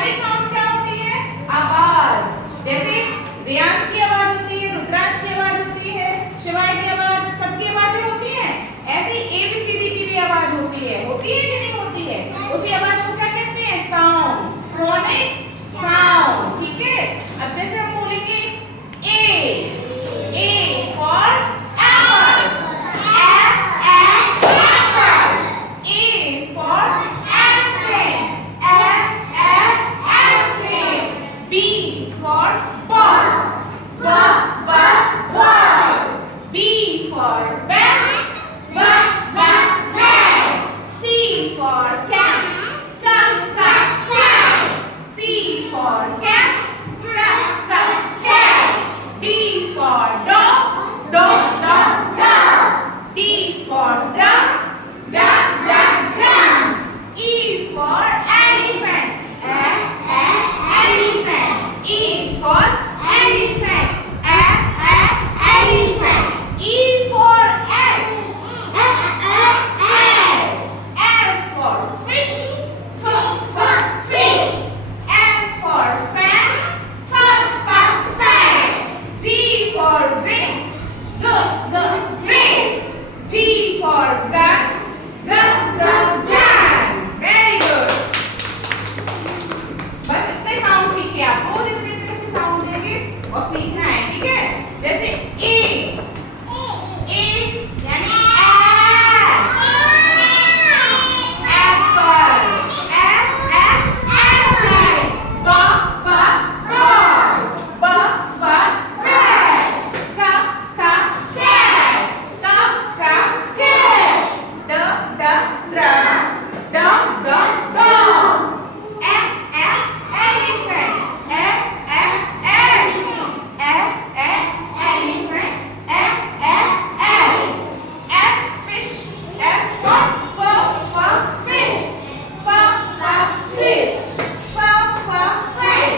Phonic sounds क्या होती है? आवाज। जैसे रेयांश की आवाज होती है, रुद्रांश की आवाज होती है, शिवाय की आवाज, सबकी आवाजें होती हैं। ऐसे ABCD की भी आवाज होती है कि नहीं होती है? उसी आवाज को क्या कहते हैं? Sounds, phonic sound. ठीक है। अब जैसे हम बोलेंगे A for apple, apple। A for airplane, airplane। B for ball, ball। B for bag, bag। C for cat, cat। C for cat, cat। D for dog, dog। D for drum, drum। E for elephant, elephant। E for elephant, elephant। E for egg, F for fish, fish। F for fan, fan। G for grapes, grapes। G for gun, gun। Very good। बस इतने sound सीख के आपको जितने तरह से sound देंगे और सीखना है। ठीक है। जैसे A यानी apple, apple। ball, ball। cat, cat। drum, dog। Elephant, elephant। Fish, F for fish, fish। Fan,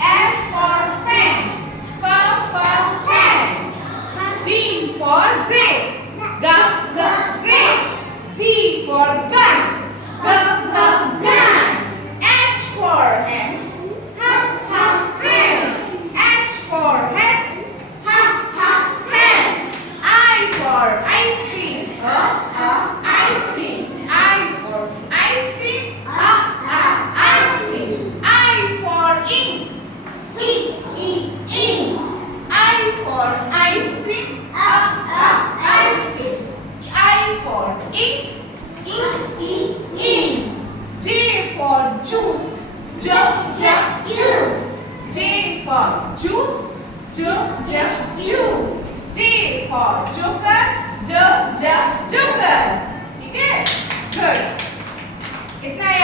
F for fan, fan। G for grapes, grapes। G for gun, gun। H for hen, hen। H for hat, hat। I for ice cream, ice cream। I for ice cream, ice cream। I for ink, ink। I for ice cream, ice cream। I for ink, ink। J for juice, juice। J for juice, juice। J for joker, juice।